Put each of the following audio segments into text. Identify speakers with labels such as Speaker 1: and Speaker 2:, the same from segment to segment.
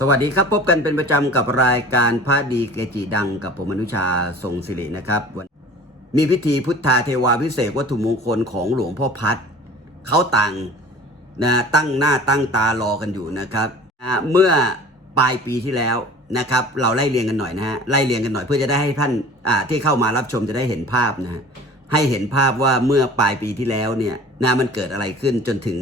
Speaker 1: สวัสดีครับ พบกันเป็นประจำกับรายการพระดีเกจิดังกับผมอนุชาทรงศิรินะครับวันมีพิธีพุทธาเทวาพิเศษวัตถุมงคลของหลวงพ่อพัดเขาต่างนะตั้งหน้าตั้งตารอกันอยู่นะครับเมื่อปลายปีที่แล้วนะครับ เราไล่เรียงกันหน่อยนะฮะไล่เรียงกันหน่อยเพื่อจะได้ให้ท่านที่เข้ามารับชมจะได้เห็นภาพนะฮะให้เห็นภาพว่าเมื่อปลายปีที่แล้วเนี่ยนะมันเกิดอะไรขึ้นจนถึง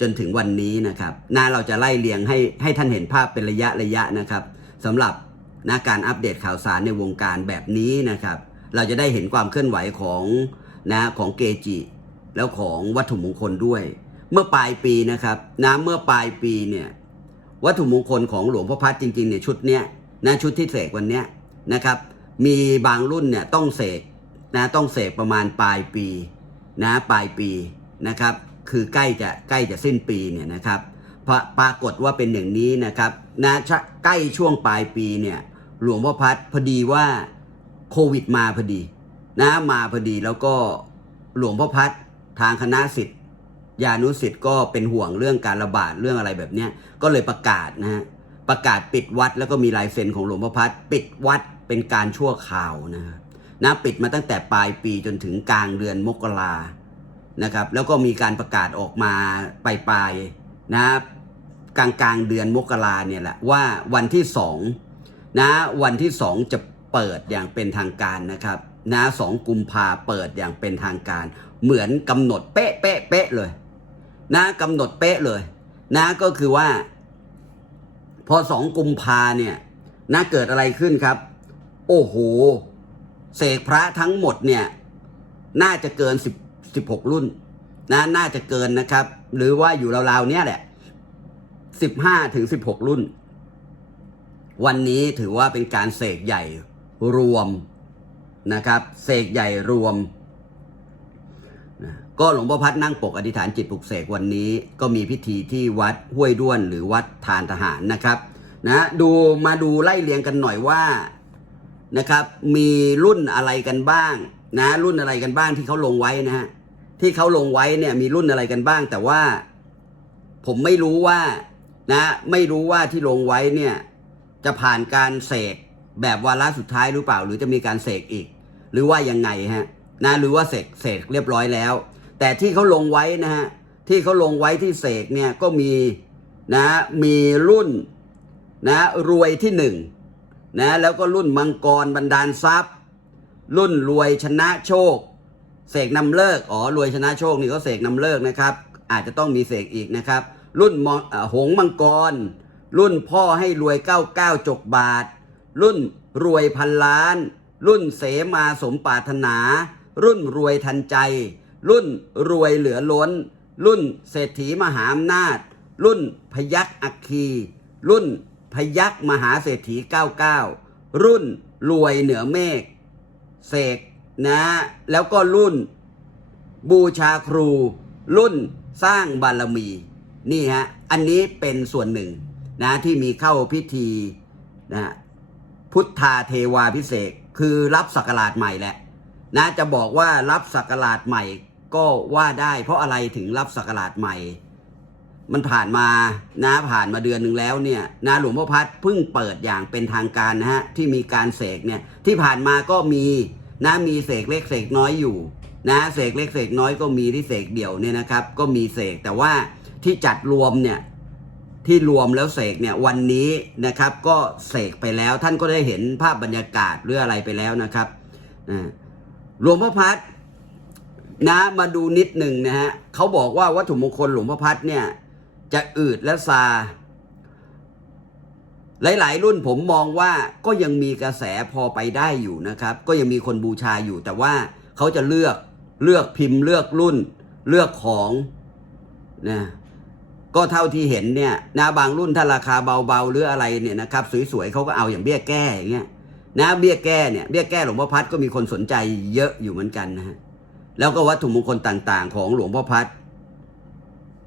Speaker 1: จนถึงวันนี้นะครับนะเราจะไล่เรียงให้ให้ท่านเห็นภาพเป็นระยะระยะนะครับสำหรับนะการอัปเดตข่าวสารในวงการแบบนี้นะครับ เราจะได้เห็นความเคลื่อนไหวของนะของเกจิ แล้วของวัตถุมงคลด้วย เมื่อปลายปีนะครับนะเมื่อปลายปีเนี่ยวัตถุมงคลของหลวงพ่อพัดจริงๆเนี่ยชุดเนี้ยนะชุดที่เสกวันเนี้ยนะครับ มีบางรุ่นเนี่ยต้องเสกนะต้องเสกประมาณปลายปีนะปลายปีนะครับ คือใกล้จะใกล้จะสิ้นปีเนี่ยนะครับปราปรากฏว่าเป็นอย่างนี้นะครับนะใกล้ช่วงปลายปีเนี่ยหลวงพ่อพัดพอดีว่าโควิดมาพอดีนะมาพอดีแล้วก็หลวงพ่อพัดทางคณะสิทธิ์ยานุสิทธิ์ก็เป็นห่วงเรื่องการระบาดเรื่องอะไรแบบเนี้ยก็เลยประกาศนะฮะประกาศปิดวัดแล้วก็มีลายเซ็นของหลวงพ่อพัดปิดวัดเป็นการชั่วคราวนะนะปิดมาตั้งแต่ปลายปีจนถึงกลางเดือนมกรา นะครับ แล้วก็มีการประกาศออกมาปลายปลายๆนะกลางกลางเดือนมกราเนี่ยแหละว่าวันที่สองนะวันที่สองจะเปิดอย่างเป็นทางการนะครับนะสองกุมภาเปิดอย่างเป็นทางการ เหมือนกำหนดเป๊ะเป๊ะเป๊ะเลยนะกำหนดเป๊ะเลยนะก็คือว่า พอสองกุมภาเนี่ยนะเกิดอะไรขึ้นครับ โอ้โหเสกพระทั้งหมดเนี่ย น่าจะเกินสิบ สิบหกรุ่นนะน่าจะเกินนะครับ หรือว่าอยู่ราวๆเนี้ยแหละสิบห้าถึงสิบหกรุ่น วันนี้ถือว่าเป็นการเสกใหญ่รวมนะครับเสกใหญ่รวมนะก็หลวงพ่อพัดนั่งปกอธิษฐานจิตปลุกเสกวันนี้ก็มีพิธีที่วัดห้วยด้วนหรือวัดทานทหารนะครับนะดูมาดูไล่เรียงกันหน่อยว่านะครับ มีรุ่นอะไรกันบ้าง นะ รุ่นอะไรกันบ้างที่เขาลงไว้นะฮะ ที่เขาลงไว้เนี่ยมีรุ่นอะไรกันบ้าง แต่ว่าผมไม่รู้ว่านะไม่รู้ว่าที่ลงไว้เนี่ยจะผ่านการเสกแบบวาระสุดท้ายหรือเปล่า หรือจะมีการเสกอีก หรือว่ายังไงฮะนะหรือว่าเสกเสกเรียบร้อยแล้ว แต่ที่เขาลงไว้นะฮะที่เขาลงไว้ที่เสกเนี่ยก็มีนะมีรุ่นนะรวยที่หนึ่งนะแล้วก็รุ่นมังกรบันดาลทรัพย์ รุ่นรวยชนะโชค เสกนำเลิกอ๋อรวยชนะโชคนี่ก็เสกนำเลิกนะครับ อาจจะต้องมีเสกอีกนะครับ รุ่นมองหงมังกร รุ่นพ่อให้รวยเก้าเก้าจกบาท รุ่นรวยพันล้าน รุ่นเสมาสมปรารถนา รุ่นรวยทันใจ รุ่นรวยเหลือล้น รุ่นเศรษฐีมหาอำนาจ รุ่นพยักอัคคี รุ่นพยักมหาเศรษฐี 99 รุ่นรวยเหนือเมฆเสก นะแล้วก็รุ่นบูชาครู รุ่นสร้างบารมี นี่ฮะ อันนี้เป็นส่วนหนึ่งนะที่มีเข้าพิธีนะพุทธาเทวาพิเศษคือรับสักการาชใหม่แหละนะจะบอกว่ารับสักการาชใหม่ก็ว่าได้เพราะอะไรถึงรับสักการาชใหม่ มันผ่านมานะผ่านมาเดือนหนึ่งแล้วเนี่ยนะหลวงพ่อพัดเพิ่งเปิดอย่างเป็นทางการนะฮะที่มีการเสกเนี่ยที่ผ่านมาก็มี นะมีเสกเล็กเสกน้อยอยู่นะเสกเล็กเสกน้อยก็มีที่เสกเดี่ยวเนี่ยนะครับ ก็มีเสกแต่ว่าที่จัดรวมเนี่ยที่รวมแล้วเสกเนี่ยวันนี้นะครับ ก็เสกไปแล้วท่านก็ได้เห็นภาพบรรยากาศหรืออะไรไปแล้วนะครับอ่าหลวงพ่อพัดนะมาดูนิดหนึ่งนะฮะเขาบอกว่าวัตถุมงคลหลวงพ่อพัดเนี่ยจะอืดและซา หลาย ๆ รุ่นผมมองว่าก็ยังมีกระแสพอไปได้อยู่นะครับ ก็ยังมีคนบูชาอยู่ แต่ว่าเขาจะเลือกเลือกพิมพ์เลือกรุ่น เลือกของนะก็เท่าที่เห็นเนี่ยนะบางรุ่นถ้าราคาเบาๆหรืออะไรเนี่ยนะครับ สวยๆเขาก็เอาอย่างเบี้ยแก้อย่างเงี้ยนะเบี้ยแก้เนี่ยเบี้ยแก้หลวงพ่อพัดก็มีคนสนใจเยอะอยู่เหมือนกันนะฮะแล้วก็วัตถุมงคลต่างๆ ของหลวงพ่อพัด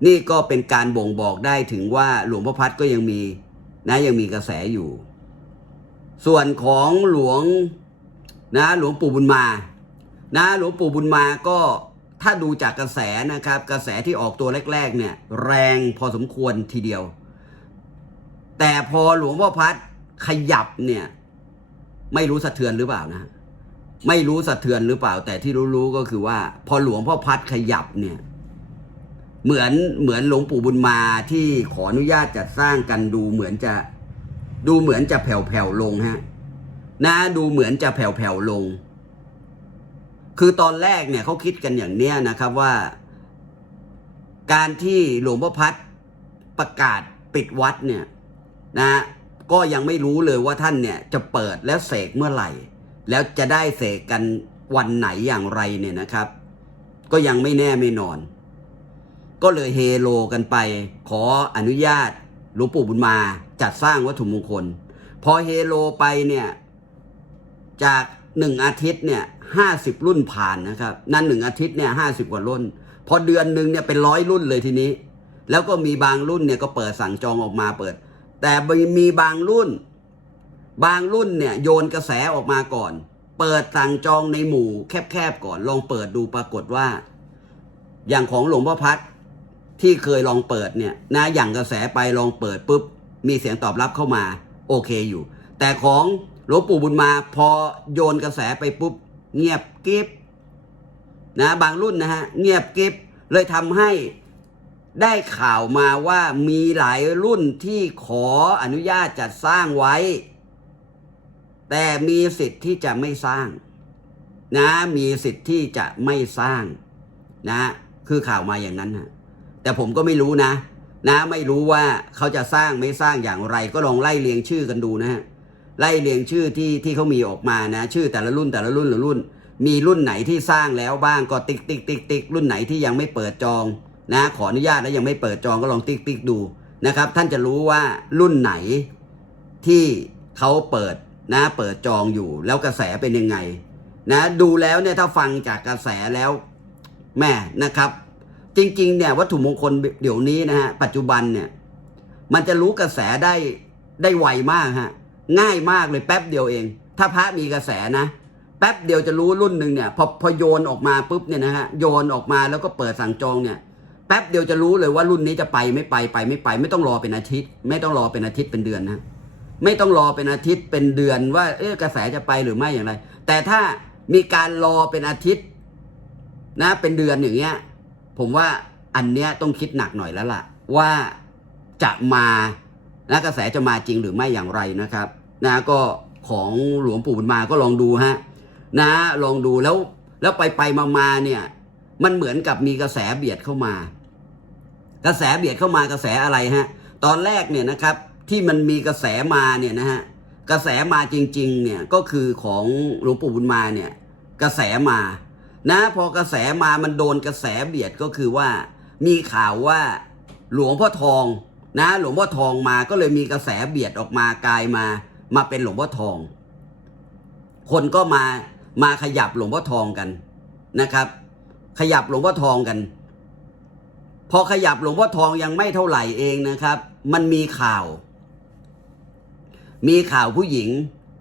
Speaker 1: นี่ก็เป็นการบ่งบอกได้ถึงว่าหลวงพ่อพัดก็ยังมี นะยังมีกระแสอยู่ ส่วนของหลวงนะหลวงปู่บุญมา นะหลวงปู่บุญมาก็ถ้าดูจากกระแสนะครับ กระแสที่ออกตัวแรก ๆ เนี่ย แรงพอสมควรทีเดียว แต่พอหลวงพ่อพัดขยับเนี่ยไม่รู้สะเทือนหรือเปล่านะ ไม่รู้สะเทือนหรือเปล่า แต่ที่รู้ๆก็คือว่า พอหลวงพ่อพัดขยับเนี่ย เหมือนเหมือนหลวงปู่บุญมาที่ขออนุญาตจัดสร้างกันดูเหมือนจะดูเหมือนจะแผ่วๆลงฮะนะดูเหมือนจะแผ่วๆลง คือตอนแรกเนี่ยเขาคิดกันอย่างเนี้ยนะครับว่า การที่หลวงพ่อพัดประกาศปิดวัดเนี่ยนะก็ยังไม่รู้เลยว่าท่านเนี่ยจะเปิดแล้วเสกเมื่อไหร่ แล้วจะได้เสกกันวันไหนอย่างไรเนี่ยนะครับ ก็ยังไม่แน่ไม่นอน ก็เลยเฮโลกันไป ขออนุญาตหลวงปู่บุญมาจัดสร้างวัตถุมงคล พอเฮโลไปเนี่ย จากหนึ่งอาทิตย์เนี่ยห้าสิบรุ่นผ่านนะครับ นั่นหนึ่งอาทิตย์เนี่ยห้าสิบกว่ารุ่น พอเดือนหนึ่งเนี่ยเป็นร้อยรุ่นเลยทีนี้ แล้วก็มีบางรุ่นเนี่ยก็เปิดสั่งจองออกมาเปิด แต่มีบางรุ่น บางรุ่นเนี่ยโยนกระแสออกมาก่อน เปิดสั่งจองในหมู่แคบๆก่อน ลองเปิดดูปรากฏว่า อย่างของหลวงพ่อพัด ที่เคยลองเปิดเนี่ยนะอย่างกระแสไปลองเปิดปุ๊บมีเสียงตอบรับเข้ามาโอเคอยู่ แต่ของหลวงปู่บุญมาพอโยนกระแสไปปุ๊บ เงียบกิฟนะบางรุ่นนะฮะเงียบกิฟเลยทำให้ได้ข่าวมาว่ามีหลายรุ่นที่ขออนุญาตจัดสร้างไว้ แต่มีสิทธิ์ที่จะไม่สร้าง นะ มีสิทธิ์ที่จะไม่สร้าง นะ คือข่าวมาอย่างนั้นฮะ แต่ผมก็ไม่รู้นะ นะไม่รู้ว่าเขาจะสร้างไม่สร้างอย่างไร ก็ลองไล่เรียงชื่อกันดูนะฮะไล่เรียงชื่อที่ที่เขามีออกมานะ ชื่อแต่ละรุ่นแต่ละรุ่นหรือรุ่น มีรุ่นไหนที่สร้างแล้วบ้างก็ติ๊กติ๊กติ๊กติ๊กรุ่นไหนที่ยังไม่เปิดจองนะ ขออนุญาตแล้วยังไม่เปิดจองก็ลองติ๊กติ๊กดูนะครับ ท่านจะรู้ว่ารุ่นไหนที่เขาเปิดนะเปิดจองอยู่แล้วกระแสเป็นยังไงนะดูแล้วเนี่ยถ้าฟังจากกระแสแล้วแม่นะครับ จริง ๆ เนี่ยวัตถุมงคลเดี๋ยวนี้นะฮะปัจจุบันเนี่ย มันจะรู้กระแสได้ได้ไวมากฮะง่ายมากเลยแป๊บเดียวเอง ถ้าพระมีกระแสนะ แป๊บเดียวจะรู้รุ่นหนึ่งเนี่ยพอพอโยนออกมาปุ๊บเนี่ยนะฮะโยนออกมาแล้วก็เปิดสั่งจองเนี่ยแป๊บเดียวจะรู้เลยว่ารุ่นนี้จะไปไม่ไปไปไม่ไป ไม่ต้องรอเป็นอาทิตย์ ไม่ต้องรอเป็นอาทิตย์เป็นเดือนนะไม่ต้องรอเป็นอาทิตย์เป็นเดือนว่าเอ๊ะกระแสจะไปหรือไม่อย่างไร แต่ถ้ามีการรอเป็นอาทิตย์นะเป็นเดือนอย่างเงี้ย ผมว่าอันเนี้ยต้องคิดหนักหน่อยแล้วล่ะ ว่าจะมานะกระแสจะมาจริงหรือไม่อย่างไรนะครับ นะก็ของหลวงปู่บุญมาก็ลองดูฮะนะลองดูแล้วแล้วไปไปมามาเนี่ยมันเหมือนกับมีกระแสเบียดเข้ามา กระแสเบียดเข้ามากระแสอะไรฮะ ตอนแรกเนี่ยนะครับที่มันมีกระแสมาเนี่ยนะฮะกระแสมาจริง ๆ เนี่ยก็คือของหลวงปู่บุญมาเนี่ย กระแสมา นะ พอกระแสมามันโดนกระแสเบียดก็คือว่า มีข่าวว่าหลวงพ่อทองนะ หลวงพ่อทองมาก็เลยมีกระแสเบียดออกมากลายมา มาเป็นหลวงพ่อทอง คนก็มามาขยับหลวงพ่อทองกันนะครับ ขยับหลวงพ่อทองกัน พอขยับหลวงพ่อทองยังไม่เท่าไหร่เองนะครับ มันมีข่าว มีข่าวผู้หญิง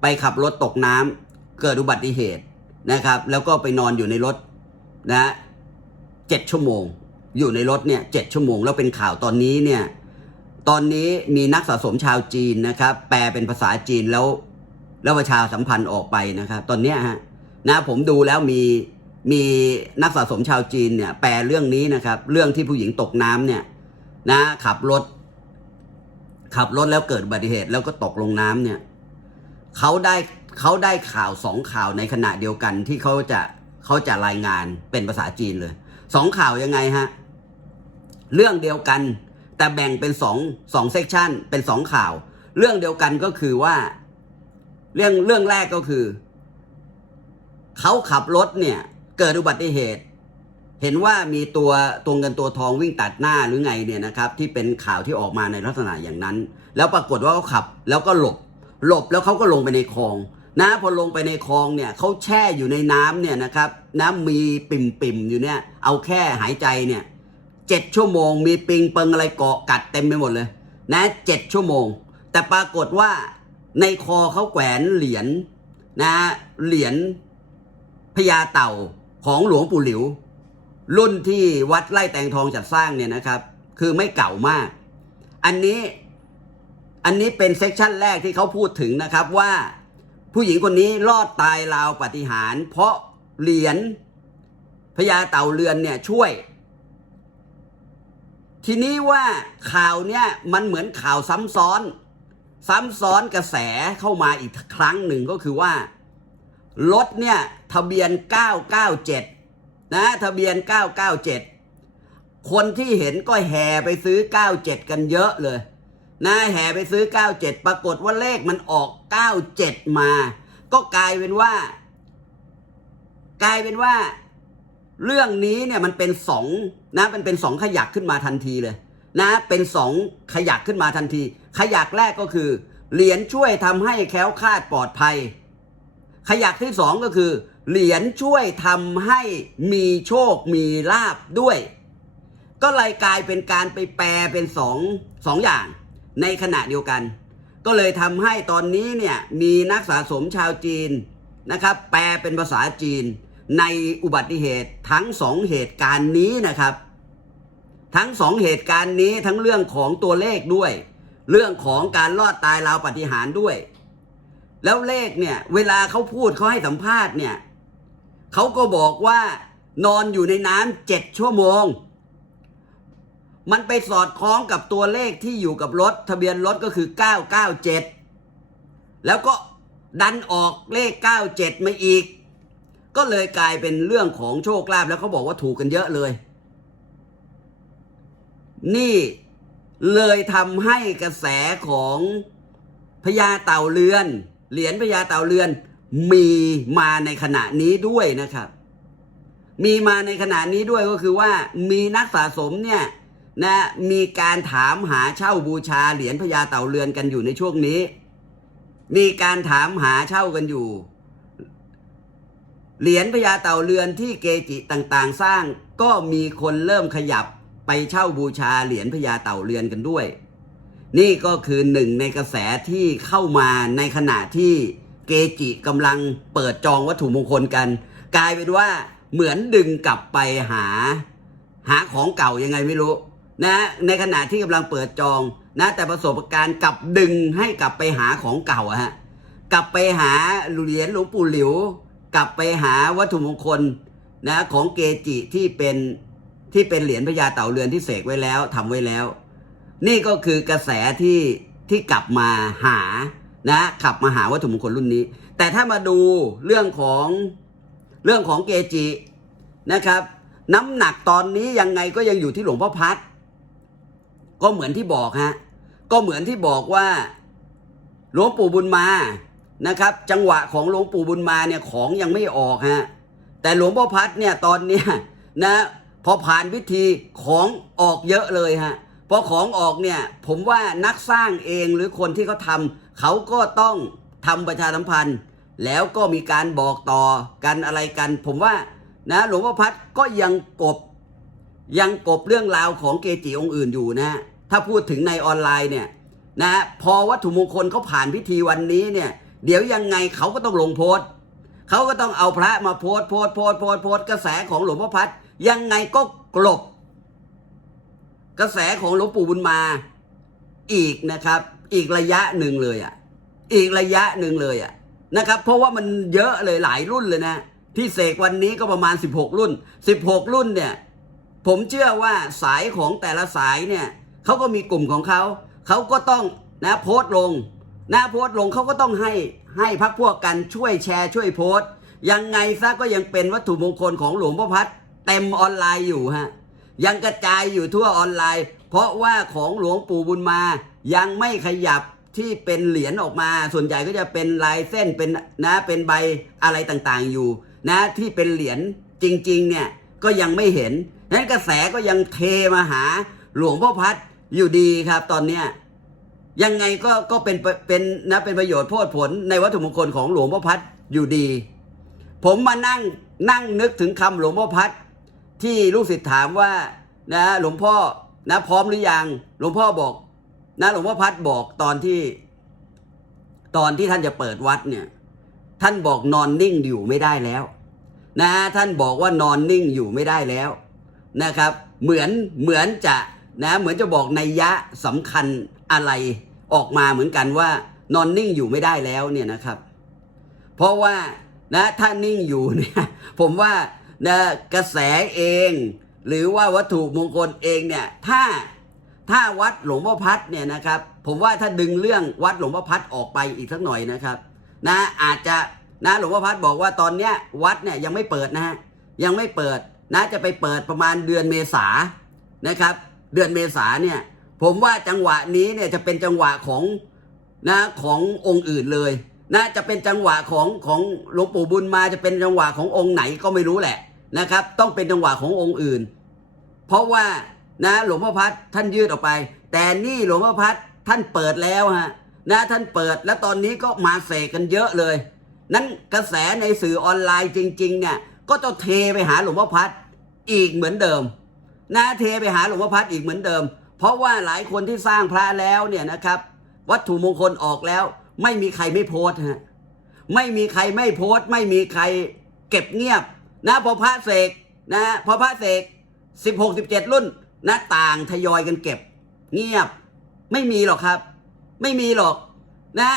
Speaker 1: ไปขับรถตกน้ำเกิดอุบัติเหตุ นะครับ แล้วก็ไปนอนอยู่ในรถนะเจ็ดชั่วโมง อยู่ในรถเนี่ยเจ็ดชั่วโมง แล้วเป็นข่าวตอนนี้เนี่ยตอนนี้มีนักสะสมชาวจีนนะครับ แปลเป็นภาษาจีนแล้วแล้วประชาสัมพันธ์ออกไปนะครับ ตอนเนี้ยฮะนะผมดูแล้วมีมีนักสะสมชาวจีนเนี่ยแปลเรื่องนี้นะครับ เรื่องที่ผู้หญิงตกน้ำเนี่ยนะขับรถ ขับรถแล้วเกิดอุบัติเหตุแล้วก็ตกลงน้ำเนี่ยเขาได้ เขาได้ข่าวสองข่าวในขณะเดียวกันที่เขาจะเขาจะรายงานเป็นภาษาจีนเลยสองข่าวยังไงฮะ เรื่องเดียวกัน แต่แบ่งเป็นสองสองเซกชันเป็นสองข่าว เรื่องเดียวกันก็คือว่า เรื่องเรื่องแรกก็คือเขาขับรถเนี่ย เกิดอุบัติเหตุ เห็นว่ามีตัวตัวเงินตัวทองวิ่งตัดหน้าหรือไงเนี่ยนะครับ ที่เป็นข่าวที่ออกมาในลักษณะอย่างนั้น แล้วปรากฏว่าเขาขับ แล้วก็หลบหลบแล้วเขาก็ลงไปในคลอง นะพอลงไปในคลองเนี่ยเขาแช่อยู่ในน้ำเนี่ยนะครับ น้ำมีปิ่มปิ่มๆอยู่เนี่ย เอาแค่หายใจเนี่ยเจ็ดชั่วโมง มีปิงเปิงอะไรเกาะกัดเต็มไปหมดเลย นะเจ็ดชั่วโมง แต่ปรากฏว่าในคอเขาแขวนเหรียญนะเหรียญพญาเต่าของหลวงปู่หลิว รุ่นที่วัดไร่แตงทองจัดสร้างเนี่ยนะครับ คือไม่เก่ามาก อันนี้อันนี้เป็นเซกชันแรกที่เขาพูดถึงนะครับว่า ผู้หญิงคนนี้รอดตายราวปฏิหาร เพราะเหรียญพญาเต่าเรือนเนี่ยช่วย ทีนี้ว่าข่าวเนี่ยมันเหมือนข่าวซ้ำซ้อน ซ้ำซ้อนกระแสเข้ามาอีกครั้งหนึ่งก็คือว่า รถเนี่ยทะเบียน 997 นะทะเบียน 997 คนที่เห็นก็แห่ไปซื้อ 97 กันเยอะเลย นะแห่ไปซื้อ 97 ปรากฏว่าเลขมันออก 97 มา ก็กลายเป็นว่า กลายเป็นว่า เรื่องนี้เนี่ยมันเป็นสองนะมันเป็นสองขยักขึ้นมาทันทีเลยนะเป็นสองขยักขึ้นมาทันที ขยักแรกก็คือ เหรียญช่วยทำให้แคล้วคลาดปลอดภัย ขยักที่สองก็คือ เหรียญช่วยทำให้มีโชคมีลาบด้วย ก็เลยกลายเป็นการไปแปลเป็นสองสองอย่าง ในขณะเดียวกัน ก็เลยทำให้ตอนนี้เนี่ยมีนักสะสมชาวจีนนะครับ แปลเป็นภาษาจีน ในอุบัติเหตุทั้งสองเหตุการณ์นี้นะครับ ทั้งสองเหตุการณ์นี้ทั้งเรื่องของตัวเลขด้วย เรื่องของการรอดตายราวปฏิหารด้วย แล้วเลขเนี่ย เวลาเขาพูดเขาให้สัมภาษณ์เนี่ยเขาก็บอกว่านอนอยู่ในน้ำเจ็ดชั่วโมง มันไปสอดคล้องกับตัวเลขที่อยู่กับรถ ทะเบียนรถก็คือ 997 แล้วก็ดันออกเลข 97 มาอีก ก็เลยกลายเป็นเรื่องของโชคลาภแล้วเขาบอกว่าถูกกันเยอะเลย นี่เลยทำให้กระแสของพญาเต่าเรือน เหรียญพญาเต่าเรือนมีมาในขณะนี้ด้วยนะครับ มีมาในขณะนี้ด้วยก็คือว่ามีนักสะสมเนี่ย นะมีการถามหาเช่าบูชาเหรียญพญาเต่าเรือนกันอยู่ในช่วงนี้ มีการถามหาเช่ากันอยู่ เหรียญพญาเต่าเรือนที่เกจิต่างๆ สร้างก็มีคนเริ่มขยับไปเช่าบูชาเหรียญพญาเต่าเรือนกันด้วย นี่ก็คือหนึ่งในกระแสที่เข้ามาในขณะที่เกจิกำลังเปิดจองวัตถุมงคลกัน กลายเป็นว่าเหมือนดึงกลับไปหา หาของเก่ายังไงไม่รู้ นะในขณะที่กำลังเปิดจองนะแต่ประสบการณ์กลับดึงให้กลับไปหาของเก่าฮะกลับไปหาเหรียญหลวงปู่หลิว กลับไปหาวัตถุมงคลนะของเกจิที่เป็นที่เป็นเหรียญพญาเต่าเรือนที่เสกไว้แล้วทำไว้แล้ว นี่ก็คือกระแสที่ที่กลับมาหานะขับมาหาวัตถุมงคลรุ่นนี้ แต่ถ้ามาดูเรื่องของเรื่องของเกจินะครับ น้ำหนักตอนนี้ยังไงก็ยังอยู่ที่หลวงพ่อพัด ก็เหมือนที่บอกฮะก็เหมือนที่บอกว่าหลวงปู่บุญมานะครับ จังหวะของหลวงปู่บุญมาเนี่ยของยังไม่ออกฮะแต่หลวงพ่อพัดเนี่ยตอนเนี้ยนะพอผ่านพิธีของออกเยอะเลยฮะพอของออกเนี่ยผมว่านักสร้างเองหรือคนที่เขาทำเขาก็ต้องทำประชาสัมพันธ์ แล้วก็มีการบอกต่อกันอะไรกัน ผมว่านะหลวงพ่อพัดก็ยังกบยังกบเรื่องราวของเกจิองค์อื่นอยู่นะ ถ้าพูดถึงในออนไลน์เนี่ยนะพอวัตถุมงคลเขาผ่านพิธีวันนี้เนี่ยเดี๋ยวยังไงเขาก็ต้องลงโพสเขาก็ต้องเอาพระมาโพสโพสโพสโพสโพสกระแสของหลวงพ่อพัดยังไงก็กลบ กระแสของหลวงปู่บุญมา อีกนะครับ อีกระยะหนึ่งเลยอะอีกระยะหนึ่งเลยอะนะครับ เพราะว่ามันเยอะเลยหลายรุ่นเลยนะ ที่เสกวันนี้ก็ประมาณ 16 รุ่น 16 รุ่นเนี่ย ผมเชื่อว่าสายของแต่ละสายเนี่ย เขาก็มีกลุ่มของเขาเขาก็ต้องนะโพสต์ลงนะโพสต์ลงเขาก็ต้องให้ให้พักพวกกันช่วยแชร์ช่วยโพสต์ ยังไงซะก็ยังเป็นวัตถุมงคลของหลวงพ่อพัดเต็มออนไลน์อยู่ฮะยังกระจายอยู่ทั่วออนไลน์ เพราะว่าของหลวงปู่บุญมายังไม่ขยับที่เป็นเหรียญออกมา ส่วนใหญ่ก็จะเป็นลายเส้นเป็นนะเป็นใบอะไรต่างๆอยู่ นะที่เป็นเหรียญจริงๆเนี่ยก็ยังไม่เห็นนั้นกระแสก็ยังเทมาหาหลวงพ่อพัด อยู่ดีครับตอนเนี้ยยังไงก็ก็เป็นเป็นนะเป็นประโยชน์โพดผลในวัตถุมงคลของหลวงพ่อพัดอยู่ดี ผมมานั่งนั่งนึกถึงคำหลวงพ่อพัดที่ลูกศิษย์ถามว่านะหลวงพ่อนะพร้อมหรือยังหลวงพ่อบอกนะหลวงพ่อพัดบอกตอนที่ ตอนที่ท่านจะเปิดวัดเนี่ย ท่านบอกนอนนิ่งอยู่ไม่ได้แล้ว นะท่านบอกว่านอนนิ่งอยู่ไม่ได้แล้วนะครับ เหมือนเหมือนจะ นะเหมือนจะบอกนัยยะสำคัญอะไรออกมาเหมือนกันว่านอนนิ่งอยู่ไม่ได้แล้วเนี่ยนะครับ เพราะว่านะถ้านิ่งอยู่เนี่ยผมว่านะกระแสเอง หรือว่าวัตถุมงคลเองเนี่ยถ้าถ้าวัดหลวงพ่อพัดเนี่ยนะครับ ผมว่าถ้าดึงเรื่องวัดหลวงพ่อพัดออกไปอีกสักหน่อยนะครับ นะอาจจะนะหลวงพ่อพัดบอกว่าตอนเนี้ยวัดเนี่ยยังไม่เปิดนะฮะยังไม่เปิดนะจะไปเปิดประมาณเดือนเมษานะครับ เดือนเมษาเนี่ย ผมว่าจังหวะนี้เนี่ยจะเป็นจังหวะของนะขององค์อื่นเลยนะจะเป็นจังหวะของของหลวงปู่บุญมาจะเป็นจังหวะขององค์ไหนก็ไม่รู้แหละนะครับ ต้องเป็นจังหวะขององค์อื่น เพราะว่านะหลวงพ่อพัดท่านยืดออกไป แต่นี่หลวงพ่อพัดท่านเปิดแล้วฮะนะท่านเปิดแล้วตอนนี้ก็มาเสกกันเยอะเลย นั้นกระแสในสื่อออนไลน์จริง ๆ เนี่ย ก็ต้องเทไปหาหลวงพ่อพัดอีกเหมือนเดิม นะเทไปหาหลวงพ่อพัดอีกเหมือนเดิม เพราะว่าหลายคนที่สร้างพระแล้วเนี่ยนะครับ วัตถุมงคลออกแล้ว ไม่มีใครไม่โพสฮะไม่มีใครไม่โพสไม่มีใครเก็บเงียบ นะพอพระเสกนะพอพระเสกสิบหกสิบเจ็ดรุ่นนะต่างทยอยกันเก็บ เงียบ ไม่มีหรอกครับ ไม่มีหรอก นะ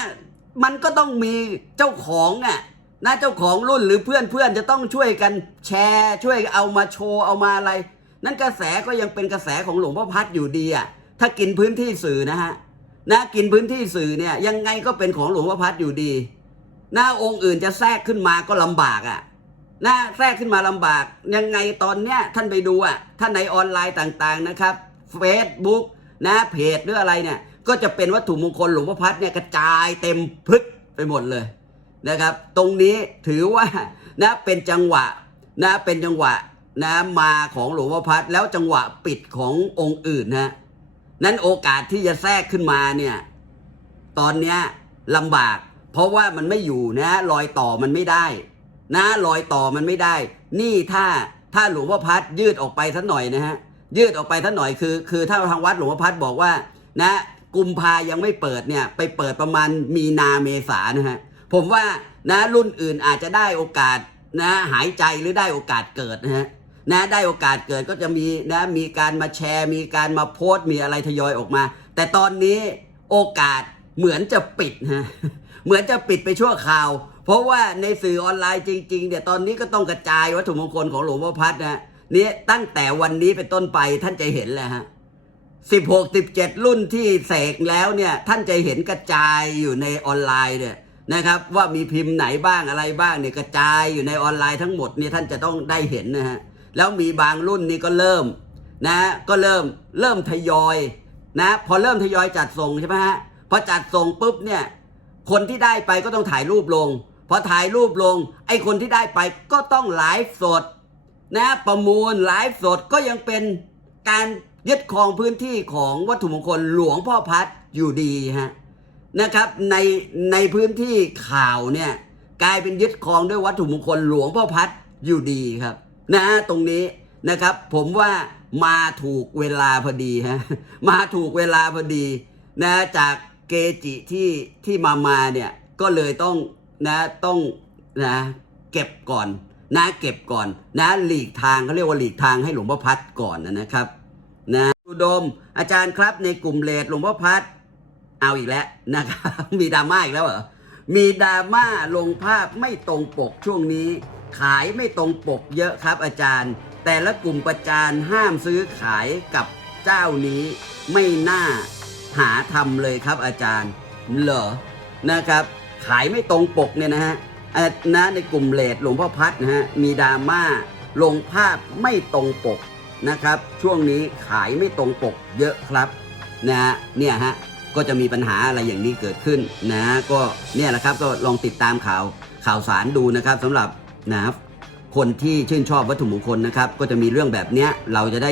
Speaker 1: มันก็ต้องมีเจ้าของอะนะเจ้าของรุ่นหรือเพื่อนเพื่อนจะต้องช่วยกันแชร์ ช่วยเอามาโชว์เอามาอะไร นั่นกระแสก็ยังเป็นกระแสของหลวงพ่อพัดอยู่ดีอะถ้ากินพื้นที่สื่อนะฮะนะกินพื้นที่สื่อเนี่ยยังไงก็เป็นของหลวงพ่อพัดอยู่ดีหน้าองค์อื่นจะแทรกขึ้นมาก็ลำบากอะนะแทรกขึ้นมาลำบาก ยังไงตอนเนี้ยท่านไปดูอะท่านในออนไลน์ต่างๆนะครับเฟซบุ๊กนะเพจหรืออะไรเนี่ย ก็จะเป็นวัตถุมงคลหลวงพ่อพัดเนี่ยกระจายเต็มพึกไปหมดเลยนะครับ ตรงนี้ถือว่านะเป็นจังหวะนะเป็นจังหวะ นะมาของหลวงพ่อพัดแล้วจังหวะปิดขององค์อื่นนะนั้นโอกาสที่จะแทรกขึ้นมาเนี่ยตอนเนี้ยลำบาก เพราะว่ามันไม่อยู่นะรอยต่อมันไม่ได้ นะรอยต่อมันไม่ได้ นี่ถ้าถ้าหลวงพ่อพัดยืดออกไปสักหน่อยนะฮะยืดออกไปสักหน่อยคือ คือถ้าทางวัดหลวงพ่อพัดบอกว่า นะกุมภายังไม่เปิดเนี่ย ไปเปิดประมาณมีนาเมษานะฮะผมว่านะรุ่นอื่นอาจจะได้โอกาสนะหายใจหรือได้โอกาสเกิดนะฮะ นะได้โอกาสเกิดก็จะมีนะมีการมาแชร์ มีการมาโพสต์มีอะไรทยอยออกมา แต่ตอนนี้โอกาสเหมือนจะปิดฮะเหมือนจะปิดไปชั่วคราว เพราะว่าในสื่อออนไลน์จริงๆเนี่ยตอนนี้ก็ต้องกระจายวัตถุมงคลของหลวงพ่อพัดนะนี่ตั้งแต่วันนี้เป็นต้นไปท่านจะเห็นแหละฮะสิบหกสิบเจ็ดรุ่นที่เสกแล้วเนี่ยท่านจะเห็นกระจายอยู่ในออนไลน์เนี่ยนะครับ ว่ามีพิมพ์ไหนบ้างอะไรบ้างเนี่ยกระจายอยู่ในออนไลน์ทั้งหมดเนี่ยท่านจะต้องได้เห็นนะฮะ แล้วมีบางรุ่นนี่ก็เริ่มนะก็เริ่มเริ่มทยอยนะพอเริ่มทยอยจัดส่งใช่ไหมฮะพอจัดส่งปุ๊บเนี่ยคนที่ได้ไปก็ต้องถ่ายรูปลงพอถ่ายรูปลง ไอ้คนที่ได้ไปก็ต้องไลฟ์สดนะประมูลไลฟ์สดก็ยังเป็นการยึดครองพื้นที่ของวัตถุมงคลหลวงพ่อพัดอยู่ดีฮะนะครับในในพื้นที่ข่าวเนี่ยกลายเป็นยึดครองด้วยวัตถุมงคลหลวงพ่อพัดอยู่ดีครับ นะตรงนี้นะครับ ผมว่ามาถูกเวลาพอดีฮะมาถูกเวลาพอดีนะจากเกจิที่ที่มามาเนี่ยก็เลยต้องนะต้องนะเก็บก่อนนะเก็บก่อนนะหลีกทางเขาเรียกว่าหลีกทางให้หลวงพ่อพัดก่อนนะครับนะอุดมอาจารย์ครับในกลุ่มเลดหลวงพ่อพัดเอาอีกแล้วนะครับมีดราม่าอีกแล้วเหรอมีดราม่าลงภาพไม่ตรงปกช่วงนี้ ขายไม่ตรงปกเยอะครับอาจารย์ แต่ละกลุ่มประจานห้ามซื้อขายกับเจ้านี้ไม่น่าหาทำเลยครับอาจารย์เหรอนะครับ ขายไม่ตรงปกเนี่ยนะฮะนะในกลุ่มเลดหลวงพ่อพัดนะฮะมีดราม่าลงภาพไม่ตรงปกนะครับ ช่วงนี้ขายไม่ตรงปกเยอะครับนะฮะเนี่ยฮะก็จะมีปัญหาอะไรอย่างนี้เกิดขึ้นนะก็เนี่ยแหละครับก็ลองติดตามข่าวข่าวสารดูนะครับสำหรับ นะครับคนที่ชื่นชอบวัตถุมงคลนะครับ ก็จะมีเรื่องแบบเนี้ยเราจะได้